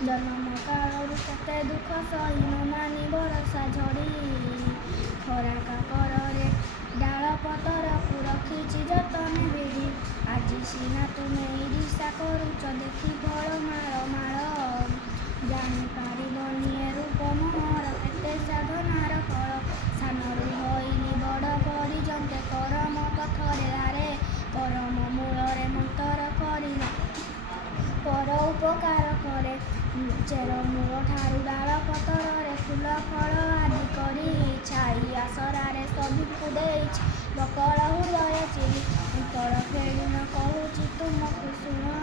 ଜନମ କାଳରୁ କେତେ ଦୁଃଖ ସହି ନ ମାନି ବରଷା ଝଡ଼ି ଖରା କାକରରେ ଡାଳ ପତରକୁ ରଖିଛି ଯତନେ ଭିଡ଼ି। ଆଜି ସିନା ତୁମେ ଈର୍ଷା କରୁଛ ଦେଖି ଫଳ ମାଳ ମାଳ ଜାଣିପାରିବନି ଏ ରୂପ ମୋହର କେତେ ସାଧନାର ଫଳ। ସାନରୁ ହଇଲି ବଡ଼ ପର୍ଯ୍ୟନ୍ତେ କରମ ପଥରେ ଧାରେ ପରମ ମୂଳରେ ମନ୍ତର କରି ପର ଉପକାର କରେ। ଚେରମୂଳ ଠାରୁ ଡାଳ ପତରରେ ଫୁଲ ଫଳ ଆଦି କରି ଛାଇ ଆସରାରେ ସଭିଙ୍କୁ ଦେଇଛି ବକଳ ହୃଦୟ ଚିରି। ଅନ୍ତର ଫେଡ଼ି ନ କହୁଛି ତୁମକୁ ଶୁଣ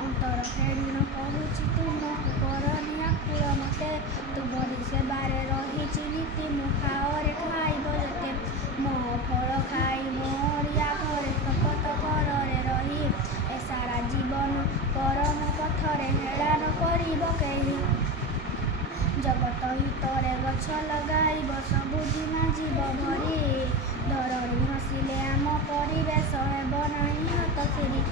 ଅନ୍ତର ଫେଡ଼ି ନ କହୁଛି ତୁମକୁ କରନି ଆକୁଳ ମତେ। ତୁମରି ସେବାରେ ରହିଛି ନୀତି ମୁଁ ଖାଅରେ ଖାଇବ ଯେତେ। ମୋ ଫଳ ଖାଇ ମୋରି ଆଗରେ ଶପଥ କରରେ ରହି ଏ ସାରା ଜୀବନ ପରମ ପଥରେ ହେଳା ନ କରିବ କେହି। ଜଗତ ହିତରେ ଗଛ ଲଗାଇବ ସବୁଜି ମାଜିବ ଭରି। ଧରଣୀ ହସିଲେ ଆମ ପରିବେଶ ହେବ ନାହିଁ ହତକ୍ଷେରୀ।